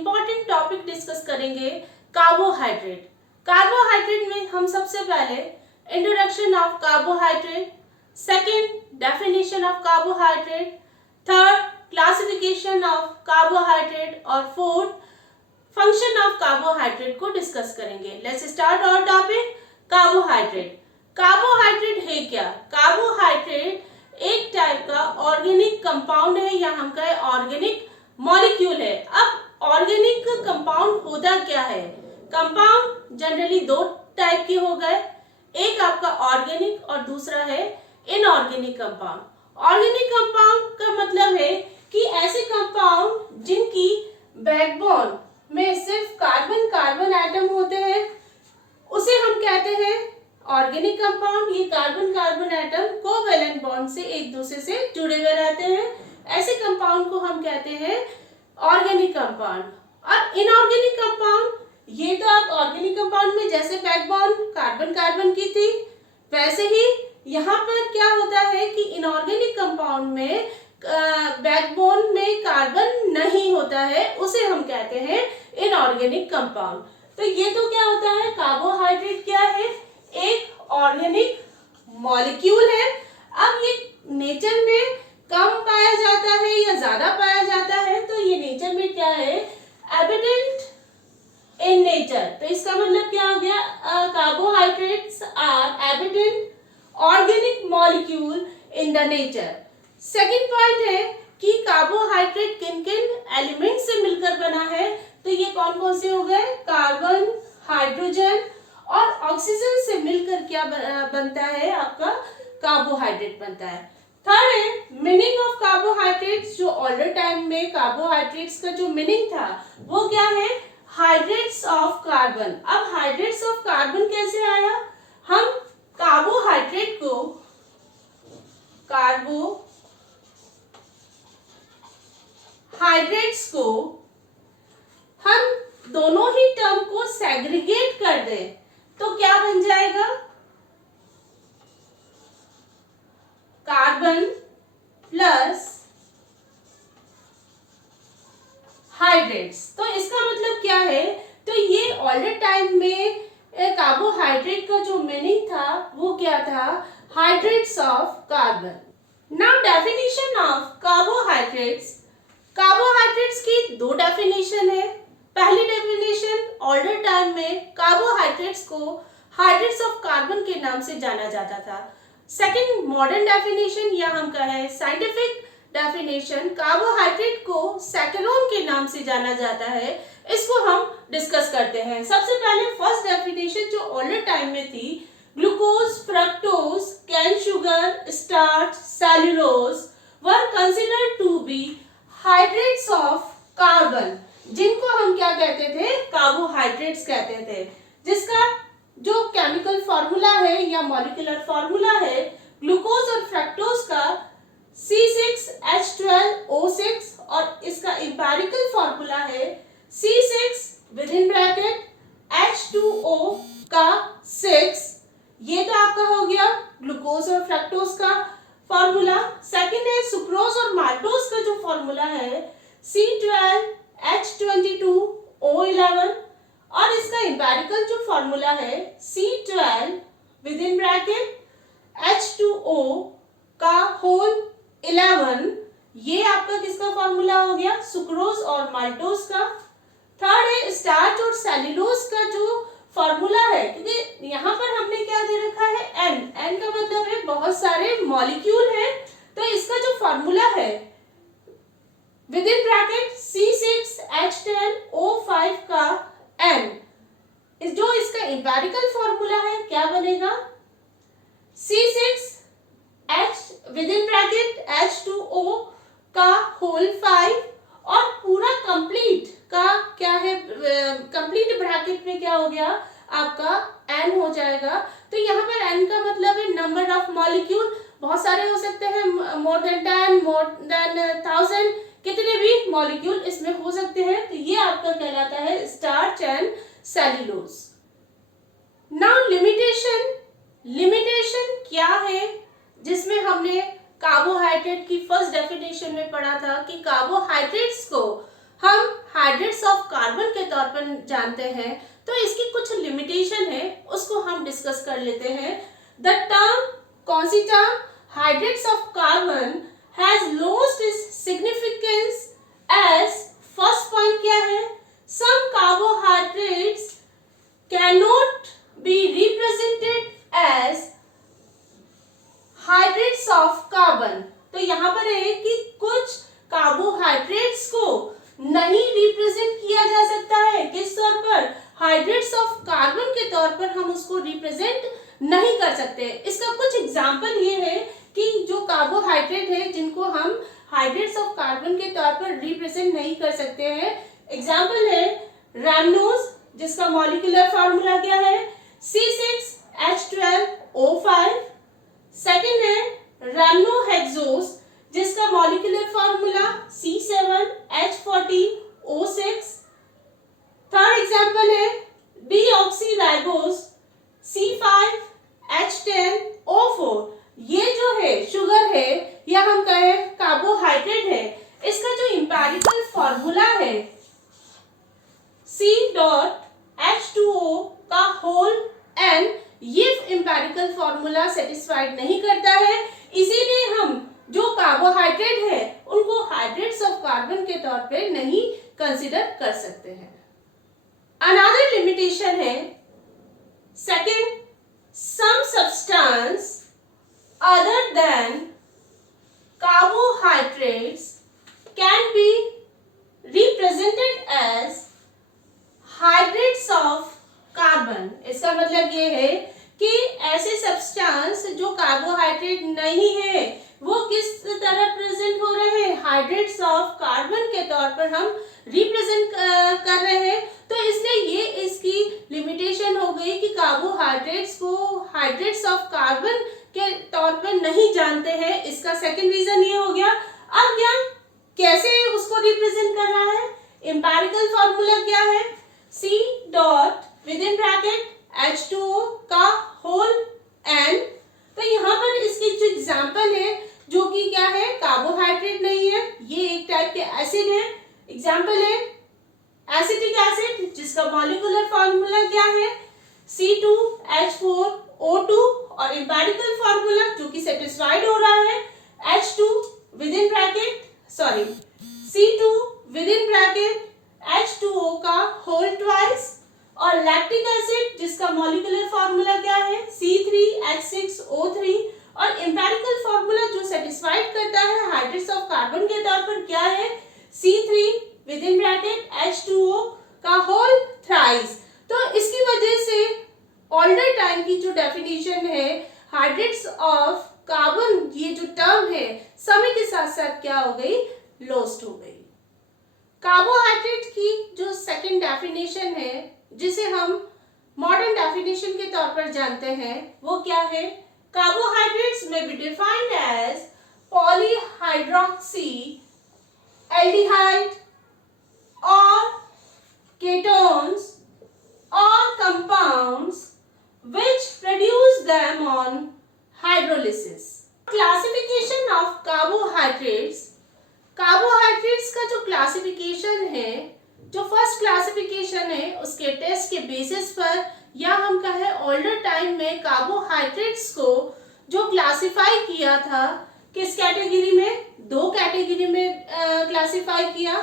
Important topic discuss करेंगे carbohydrate. Carbohydrate में हम सबसे पहले introduction of carbohydrate, second definition of carbohydrate, third classification of carbohydrate और फोर्थ फंक्शन ऑफ कार्बोहाइड्रेट को डिस्कस करेंगे। Let's start our topic carbohydrate. Carbohydrate है क्या? कार्बोहाइड्रेट एक टाइप का ऑर्गेनिक कंपाउंड है या हम कहें ऑर्गेनिक मॉलिक्यूल है। अब ऑर्गेनिक कंपाउंड होता क्या है? कंपाउंड जनरली दो टाइप के हो गए, एक आपका ऑर्गेनिक और दूसरा है इनऑर्गेनिक कंपाउंड। ऑर्गेनिक कंपाउंड का मतलब है कि ऐसे कंपाउंड जिनकी बैकबोन में सिर्फ कार्बन कार्बन एटम होते हैं उसे हम कहते हैं ऑर्गेनिक कंपाउंड। ये carbon carbon atom covalent bond से एक दूसरे से जुड़े हुए रहते हैं, ऐसे कंपाउंड को हम कहते हैं ऑर्गेनिक कंपाउंड। और इनऑर्गेनिक कंपाउंड, ये तो आप ऑर्गेनिक कंपाउंड में जैसे बैकबोन कार्बन कार्बन की थी वैसे ही यहाँ पर क्या होता है कि इनऑर्गेनिक कंपाउंड में बैकबोन में कार्बन नहीं होता है, उसे हम कहते हैं इनऑर्गेनिक कंपाउंड। तो ये तो क्या होता है, कार्बोहाइड्रेट क्या है? एक ऑर्गेनिक मॉलिक्यूल है। अब ये नेचर में कम पाया जाता है या ज्यादा पाया जाता है? तो ये नेचर में क्या है, एबिडेंट इन नेचर। तो इसका मतलब क्या हो गया, carbohydrates are abundant organic molecule in the nature. Second point है कि कार्बोहाइड्रेट किन किन एलिमेंट से मिलकर बना है। तो ये कौन कौन से हो गए, कार्बन, हाइड्रोजन और ऑक्सीजन से मिलकर क्या बनता है, आपका कार्बोहाइड्रेट बनता है। थर्ड है मीनिंग ऑफ कार्बोहाइड्रेट्स। जो ओल्डर टाइम में कार्बोहाइड्रेट्स का जो मीनिंग था वो क्या है, हाइड्रेट्स ऑफ कार्बन। अब हाइड्रेट्स ऑफ कार्बन कैसे आया? हम कार्बोहाइड्रेट को हम दोनों ही टर्म को सेग्रीगेट कर दें तो क्या बन जाएगा, कार्बन प्लस हाइड्रेट्स। तो इसका मतलब क्या है, तो ये ओल्डर टाइम में कार्बोहाइड्रेट का जो मीनिंग था वो क्या था, hydrates of carbon. Now definition of carbohydrates. Carbohydrates की दो डेफिनेशन है। पहली डेफिनेशन, ओल्डर टाइम में कार्बोहाइड्रेट्स को हाइड्रेट्स ऑफ कार्बन के नाम से जाना जाता था। सेकंड मॉडर्न डेफिनेशन या हम कहें साइंटिफिक डेफिनेशन, कार्बोहाइड्रेट को सैकरोन के नाम से जाना जाता है। इसको हम डिस्कस करते हैं। सबसे पहले फर्स्ट डेफिनेशन जो ओल्डर टाइम में थी, glucose, fructose, cane sugar, starch, cellulose were considered to be hydrates of carbon, जिनको हम क्या कहते थे, कार्बोहाइड्रेट्स कहते थे। जिसका जो केमिकल फॉर्मूला है या मॉलिक्यूलर फॉर्मूला है ग्लूकोज और फ्रक्टोज का C6H12O6 और इसका एम्पिरिकल फॉर्मूला है C6 with in bracket H2O का 6। ये तो आपका हो गया ग्लूकोज और फ्रक्टोज का फॉर्मूला। सेकंड है सुक्रोज और माल्टोज का जो फॉर्मूला है C12H22O11 और इसका एम्पिरिकल जो फॉर्मूला है C12 with in bracket H2O का होल 11। ये आपका किसका फॉर्मूला हो गया, सुक्रोज और माल्टोज का। थर्ड है स्टार्च और सेल्यूलोज का जो फॉर्मूला है, क्योंकि यहाँ पर हमने क्या दे रखा है, एन का मतलब है बहुत सारे मॉलिक्यूल है, तो इसका जो फॉर्मूला है विद इन ब्रैकेट C6H10O5 का N, जो इसका एम्पिरिकल फॉर्मूला है क्या बनेगा, C6H with in bracket H2O का होल 5 और पूरा कंप्लीट का क्या है, कंप्लीट ब्रैकेट में क्या हो गया आपका N हो जाएगा। तो यहाँ पर N का मतलब है नंबर ऑफ मॉलिक्यूल, बहुत सारे हो सकते हैं, मोर देन 10, मोर देन 1000, कितने भी मॉलिक्यूल इसमें हो सकते हैं। तो ये आपका कहलाता है starch and cellulose. Now limitation क्या है, जिसमें हमने कार्बोहाइड्रेट की फर्स्ट डेफिनेशन में पढ़ा था कि कार्बोहाइड्रेट्स को हम हाइड्रेट्स ऑफ कार्बन के तौर पर जानते हैं, तो इसकी कुछ लिमिटेशन है, उसको हम डिस्कस कर लेते हैं। द टर्म, कौन सी term? Hydrates of carbon has lost its significance as, first point क्या है? Some carbohydrates cannot be represented as hydrates of carbon. तो यहाँ पर है कि कुछ कार्बोहाइड्रेट्स को नहीं रिप्रेजेंट किया जा सकता है, किस तौर पर? हाइड्रेट्स ऑफ कार्बन के तौर पर हम उसको रिप्रेजेंट नहीं कर सकते। इसका कुछ एग्जांपल ये है कि जो कार्बोहाइड्रेट है जिनको हम हाइड्रेट्स ऑफ कार्बन के तौर पर रिप्रेजेंट नहीं कर सकते हैं। एग्जांपल है रैमनोज, जिसका मॉलिक्यूलर फॉर्मूला क्या है? C6H12O5। सेकेंड है रैमनोहेक्सोस, जिसका molecular formula C7H40O6। Third example है डीऑक्सीराइबोस, C5H10O4। ये जो है शुगर है या हम कहें कार्बोहाइड्रेट है, इसका जो एम्पिरिकल फॉर्मूला है C.H2O का होल n, ये एम्पिरिकल फॉर्मूला सेटिस्फाइड नहीं करता है, इसीलिए हम जो कार्बोहाइड्रेट है उनको हाइड्रेट्स ऑफ कार्बन के तौर पे नहीं कंसीडर कर सकते हैं। अनदर लिमिटेशन है second, some substance other than carbohydrates can be represented as hydrates of carbon. इसका मतलब ये है कि ऐसे सब्सटेंस जो कार्बोहाइड्रेट नहीं है वो किस तरह प्रेजेंट हो रहे हैं? हाइड्रेट्स ऑफ कार्बन के तौर पर हम रिप्रेजेंट कर रहे हैं। तो इसलिए ये इसकी लिमिटेशन हो गई कि कार्बोहाइड्रेट्स को हाइड्रेट्स ऑफ कार्बन के तौर पर नहीं जानते हैं। इसका सेकंड रीजन ये हो गया। अब यह कैसे उसको रिप्रेजेंट कर रहा है? एम्पिरिकल फॉर्मूला क्या है? C dot with in bracket H2O का होल n। तो यहाँ पर इसकी जो एग्जांपल है जो कि क्या है? कार्बोहाइड्रेट नहीं है, ये एक टाइप के एसिड है। एग्जांपल है एसिटिक एसिड, जिसका मॉलिक्यूलर फॉर्मूला क्या है? C2H4O2 और एम्पिरिकल फॉर्मूला जो कि सेटिस्फाइड हो रहा है H2 with in bracket C2 with in bracket H2O का होल ट्वाइस, और लैक्टिक एसिड जिसका मॉलिक्यूलर फॉर्मूला क्या है? C3H6O3 और एम्पिरिकल फॉर्मूला जो सेटिस्फाइड करता है हाइड्रेट्स ऑफ कार्बन के तौर पर क्या है? C3 with in bracket H2O का होल थ्राइस। तो इसकी वजह से ओल्डर टाइम की जो डेफिनेशन है हाइड्रेट्स ऑफ कार्बन, ये जो टर्म है समय के साथ साथ क्या हो गई? लॉस्ट हो गई। कार्बोहाइड्रेट की जो सेकंड डेफिनेशन है जिसे हम मॉडर्न डेफिनेशन के तौर पर जानते हैं वो क्या है? कार्बोहाइड्रेट्स में be defined as polyhydroxy aldehyde or ketones or compounds which produce them on hydrolysis. Classification of carbohydrates. Carbohydrates का जो क्लासिफिकेशन है, जो फर्स्ट क्लासिफिकेशन है उसके टेस्ट के बेसिस पर, या हम कहें ओल्डर टाइम में कार्बोहाइड्रेट्स को जो क्लासिफाई किया था किस कैटेगरी में? दो कैटेगरी में क्लासिफाई किया।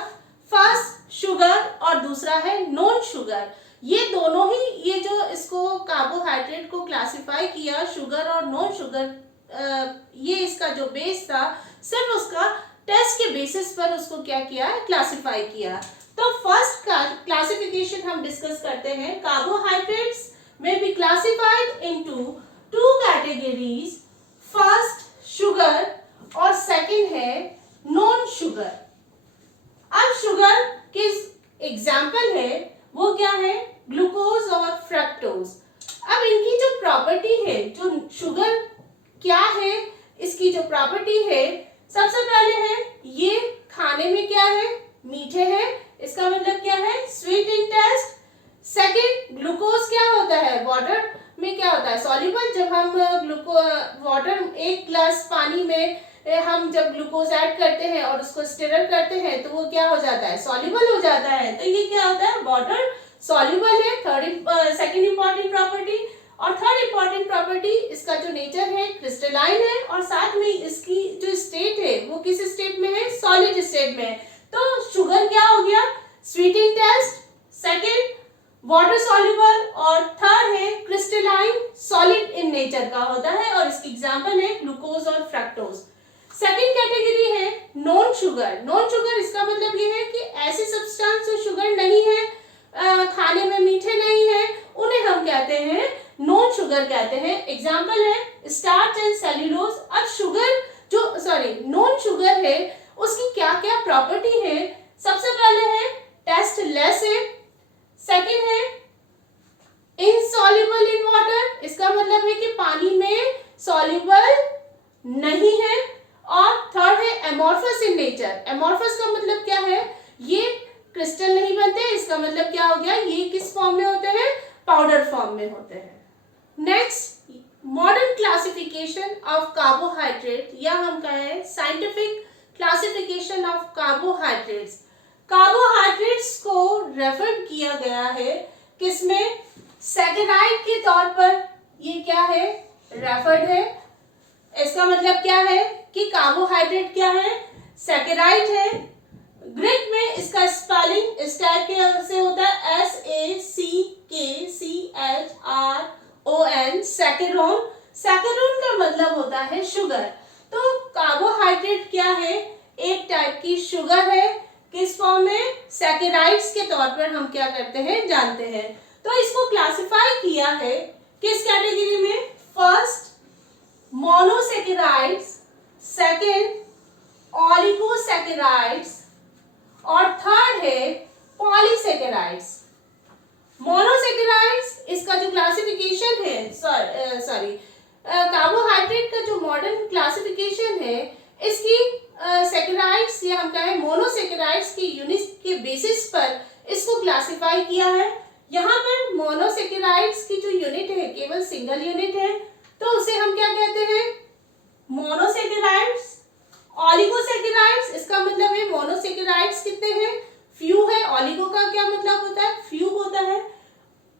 फर्स्ट शुगर और दूसरा है नॉन शुगर। ये दोनों ही, ये जो इसको कार्बोहाइड्रेट को क्लासिफाई किया शुगर और नॉन शुगर, ये इसका जो बेस था सिर्फ उसका टेस्ट के बेसिस पर उसको क्या किया? क्लासिफाई किया। तो फर्स्ट क्लासिफिकेशन हम डिस्कस करते हैं। कार्बोहाइड्रेट्स में be classified into two categories, first sugar और सेकंड है नॉन शुगर। अब शुगर के एग्जाम्पल है वो क्या है? ग्लूकोज और फ्रक्टोज। अब इनकी जो प्रॉपर्टी है, जो शुगर क्या है, इसकी जो प्रॉपर्टी है, सबसे पहले है ये खाने में क्या है? मीठे हैं, इसका मतलब क्या है? Sweet in taste. Second, glucose क्या होता है? वाटर में क्या होता है सॉल्युबल, जब हम वाटर 1 ग्लास पानी में हम जब ग्लूकोज ऐड करते हैं और उसको स्टिर करते हैं तो वो क्या हो जाता है सॉल्युबल हो जाता है। तो ये क्या होता है वाटर सॉल्युबल है, सेकंड इंपॉर्टेंट प्रॉपर्टी। और थर्ड इंपॉर्टेंट प्रॉपर्टी इसका जो नेचर है क्रिस्टलाइन है और साथ में इसकी जो स्टेट है वो किस स्टेट में है सॉलिड स्टेट में है। तो शुगर क्या हो गया sweeting taste, second water soluble और थर्ड है क्रिस्टलाइन सॉलिड इन नेचर का होता है और इसकी एग्जांपल है ग्लूकोज और फ्रक्टोज। सेकंड कैटेगरी है नॉन शुगर। नॉन शुगर इसका मतलब ये है कि ऐसी सब्सटेंस जो शुगर नहीं है, खाने में मीठे नहीं है, उन्हें हम कहते हैं नॉन शुगर कहते हैं। एग्जांपल है स्टार्च एंड सेल्यूलोज। अब शुगर जो नॉन शुगर है उसकी क्या क्या प्रॉपर्टी है, सबसे पहले है टेस्ट लेस है, सेकंड है इनसॉल्युबल इन वाटर, इसका मतलब है कि पानी में सॉल्युबल नहीं है, और थर्ड है एमोर्फस इन नेचर। एमोर्फस का मतलब क्या है, ये क्रिस्टल नहीं बनते, इसका मतलब क्या हो गया ये किस फॉर्म में होते हैं पाउडर फॉर्म में होते हैं। Next modern classification of carbohydrate या हम कहें scientific classification of carbohydrates. Carbohydrates को रेफर किया गया है किसमें सैकेराइड के तौर पर, ये क्या है रेफर्ड है। इसका मतलब क्या है कि कार्बोहाइड्रेट क्या है सैकेराइड है। ग्रीक में इसका स्पेलिंग इस टाइप के से होता है SACKCHRON सैकेरोन। सैकेरोन का मतलब होता है शुगर। तो कार्बोहाइड्रेट क्या है एक टाइप की शुगर है, किस फॉर्म में सैकेराइड्स के तौर पर हम क्या करते हैं जानते हैं। तो इसको क्लासिफाई किया है किस कैटेगरी में, फर्स्ट मोनोसैकेराइड्स, सेकंड ऑलिगोसैकेराइड्स और थर्ड है पॉलीसैकेराइड्स। मोनोसैकेराइड्स इसका जो क्लासिफिकेशन है कार्बोहाइड्रेट का जो मॉडर्न क्लासिफिकेशन है इसकी सैकेराइड्स या हम कहें मोनोसैकेराइड्स की यूनिट के बेसिस पर इसको क्लासिफाई किया है। यहाँ पर मोनोसैकेराइड्स की जो यूनिट है केवल सिंगल यूनिट है, तो उसे हम क्या कहते हैं मोनोसैकेराइड्स। ऑलिगोसैकेराइड्स इसका मतलब है मोनोसैकेराइड्स कितने हैं फ्यू है, ऑलिगो का क्या मतलब होता है फ्यू होता है।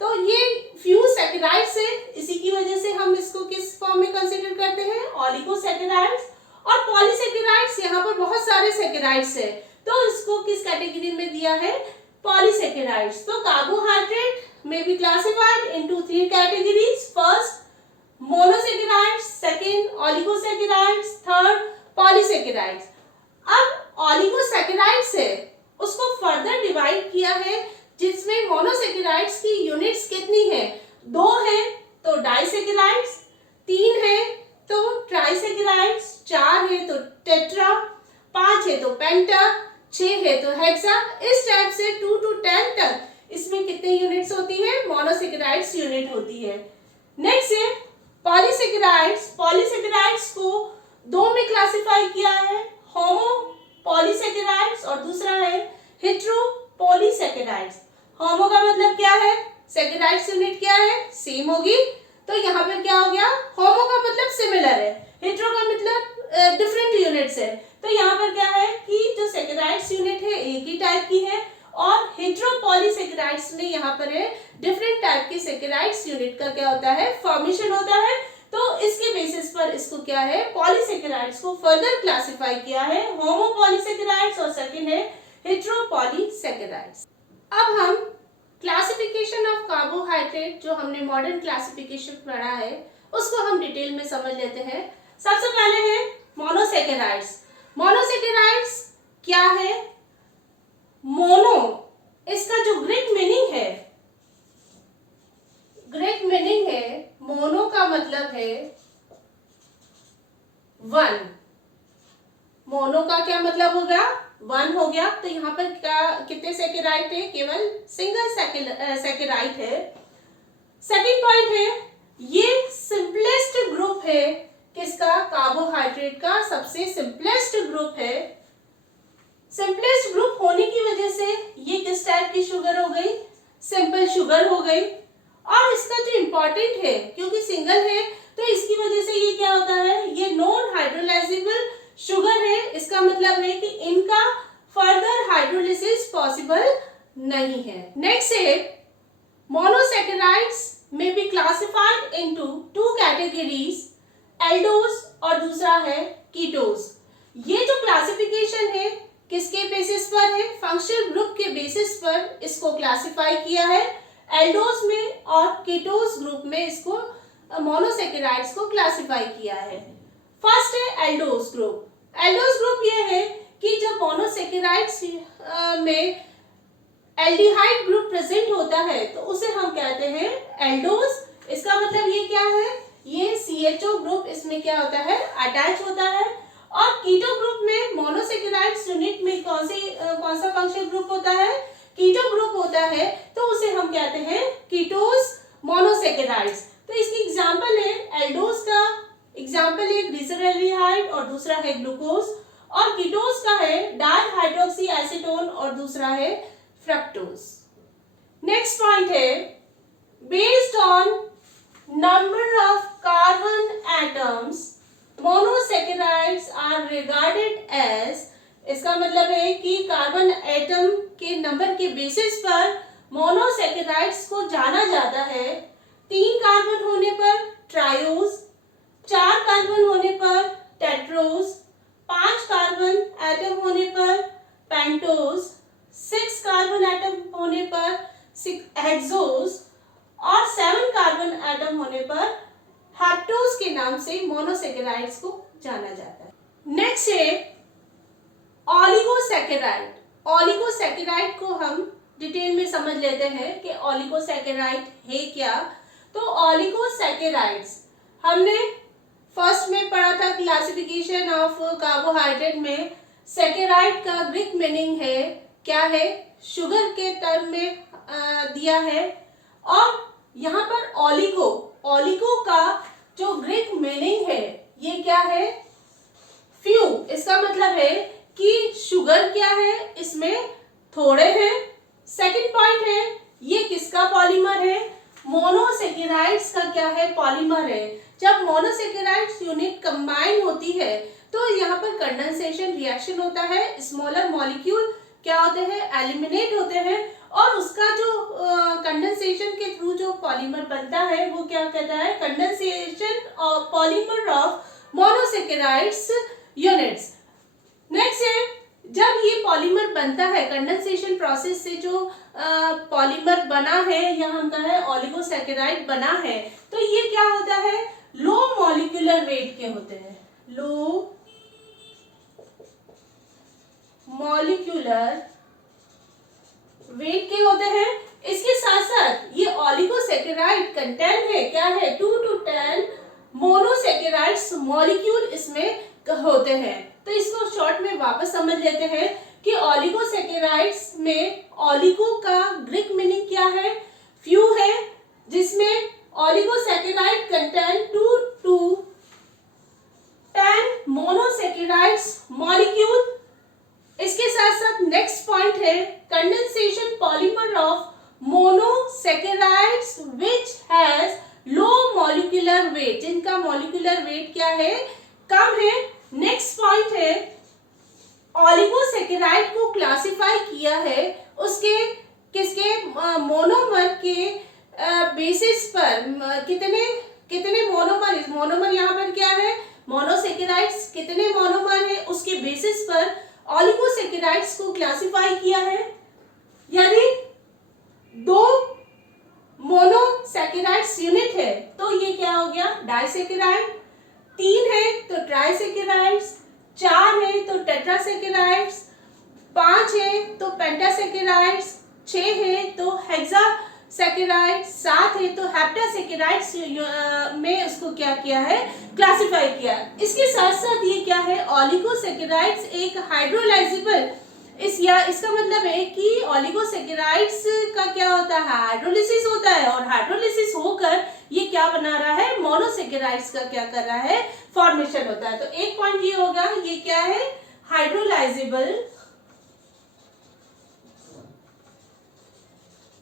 तो ये फ्यू सैकेराइड्स है, इसी की वजह से हम इसको किस फॉर्म में कंसीडर करते हैं ऑलिगोसैकेराइड्स। और पॉलीसैकेराइड्स यहाँ पर बहुत सारे सैकेराइड्स है, तो इसको किस कैटेगरी में दिया है पॉलीसैकेराइड्स। तो कार्बोहाइड्रेट में be classified into 3 categories, first monosaccharides, second oligosaccharides, third polysaccharides. अब ऑलिगोसैकेराइड्स है उसको फर्दर डिवाइड किया है जिसमें मोनोसैकेराइड्स की यूनिट्स कितनी है 2 है तो डाइसैकेराइड्स, 3 है तो ट्राइसैकेराइड्स, 4 है तो टेट्रा, 5 है तो पेंटा, 6 है तो हेक्सा। इस टाइप से 2 to 10 तक इसमें कितने यूनिट्स होती है मोनोसैकेराइड्स यूनिट होती है। नेक्स्ट है पॉलीसैकेराइड्स। पॉलीसैकेराइड्स को 2 में क्लासिफाई किया है, होमो पॉलीसैकेराइड्स और दूसरा है हेटेरो पॉलीसैकेराइड्स। होमो का मतलब क्या है सैकेराइड्स यूनिट क्या है सेम होगी, तो यहाँ पर क्या हो गया होमो का मतलब सिमिलर है, हेटेरो का मतलब डिफरेंट यूनिट्स है। तो यहाँ पर क्या है कि जो सैकेराइड्स यूनिट है एक ही टाइप की है और हेटेरो पॉलीसैकेराइड्स में यहाँ पर है डिफरेंट टाइप की सैकेराइड्स यूनिट का क्या होता है फॉर्मेशन होता है। तो इसके बेसिस पर इसको क्या है पॉलीसैकेराइड्स को फर्दर क्लासिफाई किया है, होमो पॉलीसैकेराइड्स और सेकंड है हेटेरो पॉलीसैकेराइड्स। अब हम क्लासिफिकेशन ऑफ कार्बोहाइड्रेट जो हमने मॉडर्न क्लासिफिकेशन पढ़ा है उसको हम डिटेल में समझ लेते हैं। सबसे पहले है मोनोसैकेराइड्स। मोनोसैकेराइड्स क्या है, मोनो इसका जो ग्रीक मीनिंग है मोनो का मतलब है 1। मोनो का क्या मतलब हो गया 1 हो गया। तो यहाँ पर क्या कितने सैकेराइड है केवल सिंगल सैकेराइड है। सेकंड पॉइंट है ये सिंपलेस्ट ग्रुप है किसका कार्बोहाइड्रेट का सबसे सिंपलेस्ट ग्रुप है। सिंपलेस्ट ग्रुप होने की वजह से ये किस टाइप की शुगर हो गई सिंपल शुगर हो गई। और इसका जो इम्पोर्टेंट है, क्योंकि सिंगल है तो इसकी वजह से ये क्या होता है, ये नॉन हाइड्रोलाइजेबल शुगर है। इसका मतलब है कि इनका फर्दर हाइड्रोलिसिस पॉसिबल नहीं है। नेक्स्ट है मोनोसैकेराइड्स में be classified into two categories, aldose और दूसरा है कीटोज। ये जो क्लासिफिकेशन है किसके बेसिस पर है, फंक्शनल ग्रुप के बेसिस पर इसको क्लासिफाई किया है। एल्डोज में और कीटोज ग्रुप में इसको मोनोसैकेराइड्स को क्लासिफाई किया है। फर्स्ट है एल्डोज ग्रुप। एल्डोज ग्रुप ये है कि जब मोनोसैकेराइड्स में एल्डिहाइड ग्रुप प्रेजेंट होता है तो उसे हम कहते हैं एल्डोज। इसका मतलब ये क्या है, ये CHO ग्रुप इसमें क्या होता है, अटैच होता है। और कीटो ग्रुप में मोनोसैकेराइड्स यूनिट में कौन सा फंक्शनल ग्रुप होता है, कीटो ग्रुप होता है, तो उसे हम कहते हैं कीटोस मोनोसैकेराइड्स। तो इसकी एग्जांपल है एल्डोज का एग्जांपल है ग्लिसरॉल्डिहाइड और दूसरा है ग्लूकोज, और कीटोस का है डाइहाइड्रोक्सी एसीटोन और दूसरा है फ्रक्टोज। नेक्स्ट पॉइंट है based on number of carbon atoms monosaccharides are regarded as. इसका मतलब है कि कार्बन एटम के नंबर के बेसिस पर मोनोसैकेराइड्स को जाना जाता है। 3 कार्बन होने पर ट्रायोज, 4 कार्बन होने पर टेट्रोज, 5 कार्बन एटम होने पर पेंटोज, 6 कार्बन एटम होने पर हेक्सोज और 7 कार्बन एटम होने पर हेप्टोज के नाम से मोनोसैकेराइड्स को जाना जाता है। नेक्स्ट है ऑलिगोसैकेराइड। ऑलिगोसैकेराइड को हम डिटेल में समझ लेते हैं कि ऑलिगोसैकेराइड है क्या। तो ऑलिगोसैकेराइड्स हमने फर्स्ट में पढ़ा था क्लासिफिकेशन ऑफ कार्बोहाइड्रेट में। सैकेराइड का ग्रीक मीनिंग है क्या है, शुगर के टर्म में दिया है। और यहाँ पर ऑलिगो का जो ग्रीक मीनिंग है ये क्या है, फ्यू। इसका मतलब है कि शुगर क्या है, इसमें थोड़े हैं। सेकंड पॉइंट है ये किसका पॉलीमर है, मोनोसैकेराइड्स का क्या है, पॉलीमर है। जब मोनोसैकेराइड्स यूनिट कंबाइन होती है तो यहाँ पर कंडेंसेशन रिएक्शन होता है, स्मॉलर मॉलिक्यूल क्या होते हैं, एलिमिनेट होते हैं, और उसका जो कंडेंसेशन के थ्रू जो पॉलीमर बनता है वो क्या कहता है, condensation of polymer of monosaccharides units. Next है जब ये पॉलीमर बनता है कंडेंसेशन प्रोसेस से जो पॉलीमर बना है या हम कहें ऑलिगोसैकेराइड बना है, तो ये क्या होता है, लो मॉलिक्यूलर वेट के होते हैं, लो मॉलिक्यूलर वेट के होते हैं। इसके साथ साथ ये ऑलिगोसैकेराइड कंटेंट है क्या है, 2 to 10 मोनोसैकेराइड्स मॉलिक्यूल इसमें होते हैं। तो इसको शॉर्ट में वापस समझ लेते हैं कि ऑलिगोसैकेराइड्स में ऑलिगो का ग्रीक मीनिंग क्या है, फ्यू है, जिसमें ऑलिगोसैकेराइड कंटेंट 2 to 10 मोनोसैकेराइड्स मॉलिक्यूल। इसके साथ साथ नेक्स्ट पॉइंट है condensation polymer of monosaccharides which has low molecular weight, जिनका मॉलिक्यूलर वेट क्या है, कम है। नेक्स्ट पॉइंट है ऑलिगोसैकेराइड को क्लासिफाई किया है उसके किसके मोनोमर के बेसिस पर, कितने मोनोमर यहाँ पर क्या है, मोनोसैकेराइड्स कितने मोनोमर है उसके बेसिस पर ऑलिगोसैकेराइड्स को क्लासिफाई किया है। यदि 2 मोनोसैकेराइड्स यूनिट है तो ये क्या हो गया, डाइसैकेराइड। 3 है तो ट्राइसैकेराइड्स, 4 है तो टेट्रासैकेराइड्स, 5 है तो पेंटासैकेराइड्स, 6 है तो हेक्सासैकेराइड्स, 7 है तो हेप्टासैकेराइड्स में उसको क्या किया है, क्लासिफाई किया। इसके साथ साथ ये क्या है, ऑलिगोसैकेराइड्स एक हाइड्रोलाइजेबल, इसका मतलब है कि ऑलिगोसैकेराइड्स का क्या होता है, हाइड्रोलिसिस होता है, और हाइड्रोलिसिस होकर ये क्या बना रहा है, मोनोसैकेराइड्स का क्या कर रहा है, फॉर्मेशन होता है। तो एक पॉइंट ये होगा, ये क्या है, हाइड्रोलाइजेबल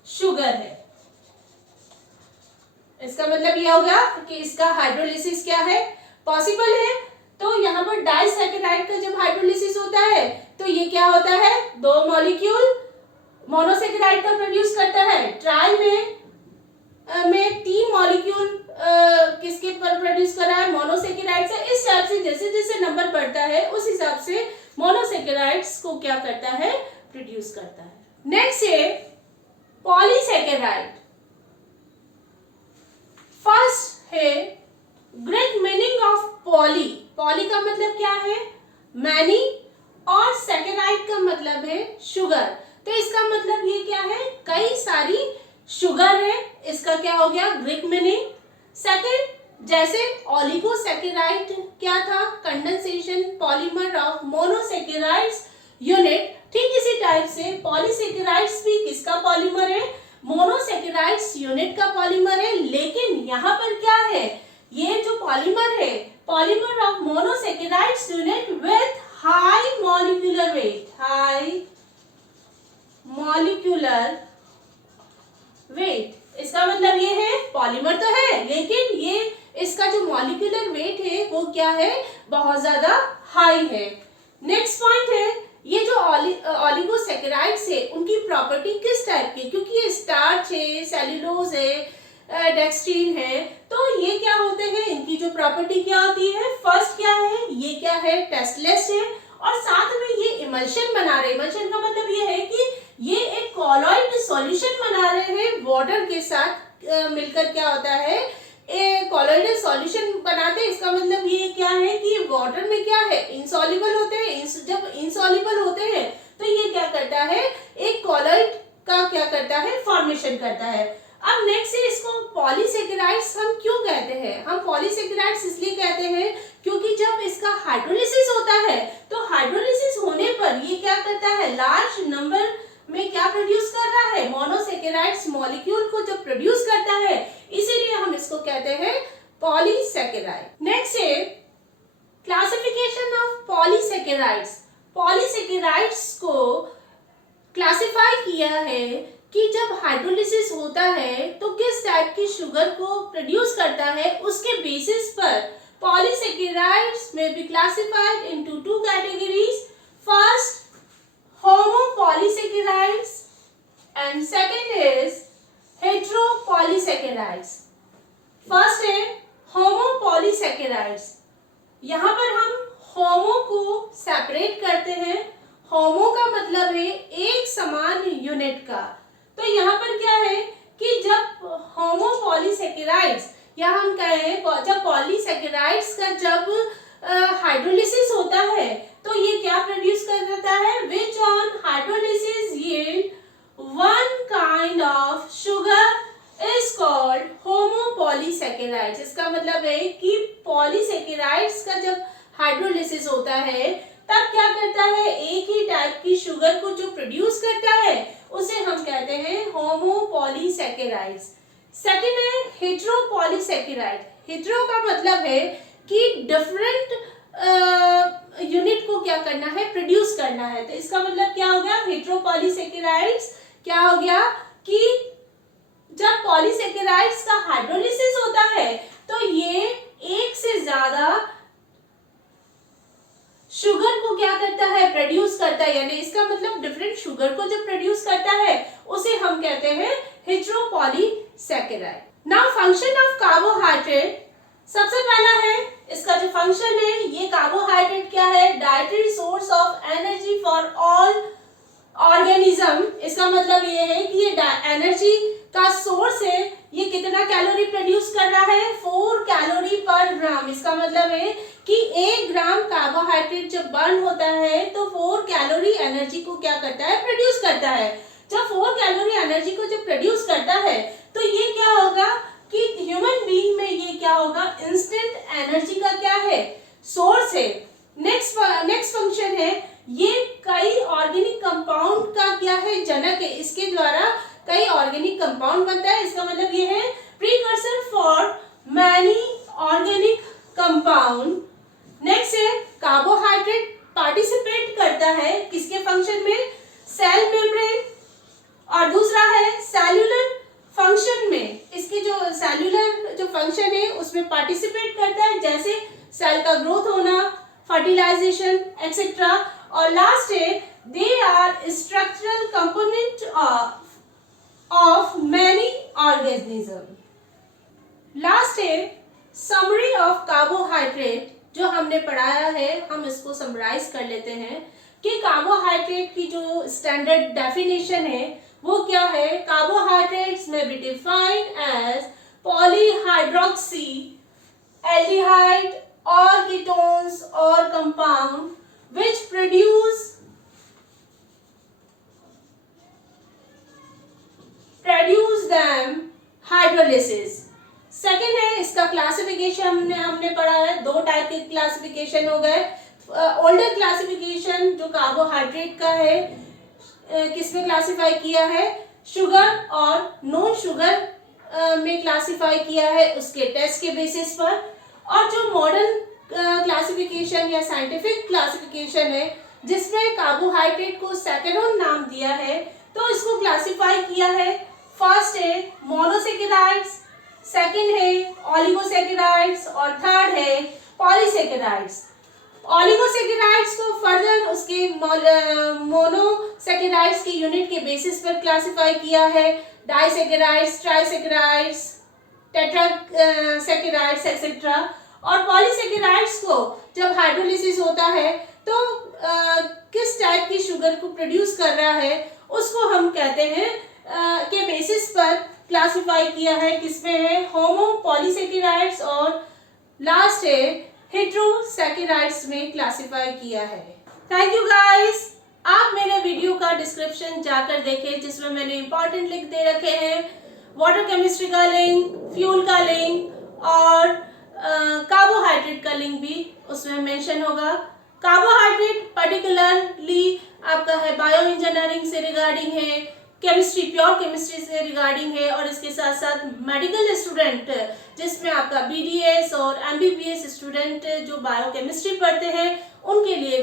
शुगर है। इसका मतलब ये हो गया कि इसका हाइड्रोलिसिस क्या है, पॉसिबल है। तो यहाँ पर डाइसैकेराइड का जब हाइड्रोलिसिस होता है तो ये क्या होता है, 2 मॉलिक्यूल मोनोसैकेराइड का प्रोड्यूस करता है। ट्राई में 3 मॉलिक्यूल किसके पर प्रोड्यूस कर रहा है, मोनोसैकेराइड से। इस हिसाब से जैसे जैसे नंबर बढ़ता है उस हिसाब से मोनोसैकेराइड्स को क्या करता है, प्रोड्यूस करता है। नेक्स्ट है पॉलीसैकेराइड। फर्स्ट है Greek meaning of poly. Poly का मतलब क्या है, मैनी, और सैकेराइड का मतलब है शुगर। तो इसका मतलब ये क्या है, कई सारी शुगर है, इसका क्या हो गया ग्रीक मीनिंग। सेकंड, जैसे ओलिगोसैकेराइड क्या था, condensation polymer of monosaccharides unit, ठीक इसी टाइप से पॉलीसैकेराइड्स भी किसका पॉलीमर है, मोनोसैकेराइड्स यूनिट का पॉलीमर है। लेकिन यहाँ पर क्या है, ये जो पॉलीमर है, polymer of monosaccharides unit with high molecular weight, high molecular weight. इसका मतलब ये है पॉलीमर तो है लेकिन ये इसका जो मॉलिक्यूलर वेट है वो क्या है, बहुत ज्यादा हाई है। नेक्स्ट पॉइंट है, ये जो ओलिगोसैकेराइड्स है उनकी प्रॉपर्टी किस टाइप की, क्योंकि ये स्टार्च है, सेल्यूलोज है, डेक्सट्रीन है, तो ये क्या होते हैं, इनकी जो प्रॉपर्टी क्या होती है, फर्स्ट क्या है, ये क्या है, टेस्टलेस है, और साथ में ये इमल्शन बना रहे। इमल्शन का मतलब ये है कि ये एक कॉलॉइड सॉल्यूशन बना रहे हैं वाटर के साथ मिलकर, क्या होता है, एक कॉलॉइडल सॉल्यूशन बनाते हैं। इसका मतलब ये क्या है कि वाटर में क्या है, इनसॉल्युबल होते हैं। जब इनसॉल्युबल होते हैं तो ये क्या करता है, एक कॉलॉइड का क्या करता है, फॉर्मेशन करता है। अब नेक्स्ट है, इसको पॉलीसैकेराइड्स हम क्यों कहते हैं, हम पॉलीसैकेराइड्स इसलिए कहते हैं क्योंकि जब इसका हाइड्रोलिसिस होता है तो हाइड्रोलिसिस होने पर ये क्या करता है, लार्ज नंबर में क्या प्रोड्यूस कर रहा है, मोनोसैकेराइड्स मॉलिक्यूल को जब प्रोड्यूस करता है, इसीलिए हम इसको कहते हैं पॉलीसैकेराइड। नेक्स्ट है क्लासिफिकेशन ऑफ पॉलीसैकेराइड्स। पॉलीसैकेराइड्स को क्लासिफाई किया है कि जब हाइड्रोलिसिस होता है तो किस टाइप की शुगर को प्रोड्यूस करता है, उसके बेसिस पर पॉलीसैकेराइड्स में be classified into 2 categories. First homopolysaccharides and second is heteropolysaccharides। First है homopolysaccharides। यहाँ पर हम होमो को सेपरेट करते हैं। होमो का मतलब है एक समान यूनिट का। तो यहाँ पर क्या है कि जब homopolysaccharides या हम कहें जब पॉलीसैकेराइड्स का जब हाइड्रोलिसिस होता है तो ये क्या प्रोड्यूस कर देता है, which on hydrolysis yield one kind of sugar is called homopolysaccharides. इसका मतलब है कि पॉलीसैकेराइड्स का जब हाइड्रोलिसिस होता है तब क्या करता है, एक ही टाइप की शुगर को जो प्रोड्यूस करता है उसे हम कहते हैं होमोपॉलीसैकेराइड्स। सेकेंड है हेटेरोपॉलीसैकेराइड। हेटेरो का मतलब है कि डिफरेंट यूनिट को क्या करना है, प्रोड्यूस करना है। तो इसका मतलब क्या हो गया, हेटेरोपॉलीसैकेराइड्स क्या हो गया कि जब पॉलीसैकेराइड्स का हाइड्रोलिसिस होता है तो ये एक से ज्यादा शुगर को क्या करता है, प्रोड्यूस करता है, यानी इसका मतलब डिफरेंट शुगर को जो प्रोड्यूस करता है उसे हम कहते हैं heteropolysaccharide. Now function of carbohydrate. सबसे पहला है इसका जो फंक्शन है, ये कार्बोहाइड्रेट क्या है, dietary source of energy for all organism. इसका मतलब ये है कि ये एनर्जी का सोर्स है। ये कितना कैलोरी प्रोड्यूस कर रहा है, 4 कैलोरी पर ग्राम। इसका मतलब है कि 1 ग्राम कार्बोहाइड्रेट जब बर्न होता है तो 4 कैलोरी एनर्जी को क्या करता है, प्रोड्यूस करता है। जब 4 कैलोरी एनर्जी को जब प्रोड्यूस करता है तो ये क्या होगा कि ह्यूमन बीइंग में ये क्या होगा, इंस्टेंट एनर्जी का क्या है, सोर्स है। नेक्स्ट फंक्शन है, ये कई ऑर्गेनिक कंपाउंड का क्या है, जनक है। इसके द्वारा कई ऑर्गेनिक कंपाउंड बनता है। इसका मतलब ये है precursor for many organic compound. Next है कार्बोहाइड्रेट पार्टिसिपेट करता है किसके फंक्शन में, सेल मेम्ब्रेन, और दूसरा है सेल्यूलर फंक्शन में इसके जो सेल्यूलर जो फंक्शन है उसमें पार्टिसिपेट करता है, जैसे सेल का ग्रोथ होना, फर्टिलाइजेशन एक्सेट्रा। और लास्ट है they are structural component of many organism. Last है समरी ऑफ कार्बोहाइड्रेट। जो हमने पढ़ाया है हम इसको समराइज कर लेते हैं कि कार्बोहाइड्रेट की जो स्टैंडर्ड डेफिनेशन है वो क्या है। कार्बोहाइड्रेट्स में be defined as polyhydroxy aldehyde or ketones or compound which produce them hydrolysis। Second है इसका क्लासिफिकेशन हमने पढ़ा है, दो टाइप के क्लासिफिकेशन हो गए। ओल्डर क्लासिफिकेशन जो कार्बोहाइड्रेट का है किसमें क्लासिफाई किया है, शुगर और नॉन शुगर में क्लासिफाई किया है उसके टेस्ट के बेसिस पर। और जो मॉडर्न क्लासिफिकेशन या साइंटिफिक क्लासिफिकेशन है जिसमें कार्बोहाइड्रेट को सेकेंड नाम दिया है, तो इसको क्लासिफाई किया है। फर्स्ट है मोनोसेकेराइड्स, सेकंड है ओलिगोसेकेराइड्स और थर्ड है पॉलीसेकेराइड्स। ओलिगोसेकेराइड्स को फर्दर उसके मोनोसेकेराइड्स के यूनिट के बेसिस पर क्लासिफाई किया है, डाइसेकेराइड्स, ट्राइसेकेराइड्स, टेट्रासेकेराइड्स एक्सेट्रा। और पॉलीसेकेराइड्स को जब हाइड्रोलिसिस होता है तो किस टाइप की शुगर को प्रोड्यूस कर रहा है उसको हम कहते हैं के बेसिस पर क्लासिफाई किया है। किसमें है होमो पॉलीसेकेराइड्स और लास्ट है हेटेरोसेकेराइड्स में क्लासिफाई किया है। Thank you guys. आप मेरे वीडियो का डिस्क्रिप्शन जाकर देखें जिसमें मैंने इंपॉर्टेंट लिंक दे रखे हैं, वाटर केमिस्ट्री का लिंक, फ्यूल का लिंक और कार्बोहाइड्रेट का लिंक भी उसमें मेंशन होगा। कार्बोहाइड्रेट पर्टिकुलरली आपका है बायो इंजीनियरिंग से रिगार्डिंग है, केमिस्ट्री प्योर केमिस्ट्री से रिगार्डिंग है और इसके साथ साथ मेडिकल स्टूडेंट जिसमें आपका बीडीएस और एमबीबीएस स्टूडेंट जो बायो केमिस्ट्री पढ़ते हैं उनके लिए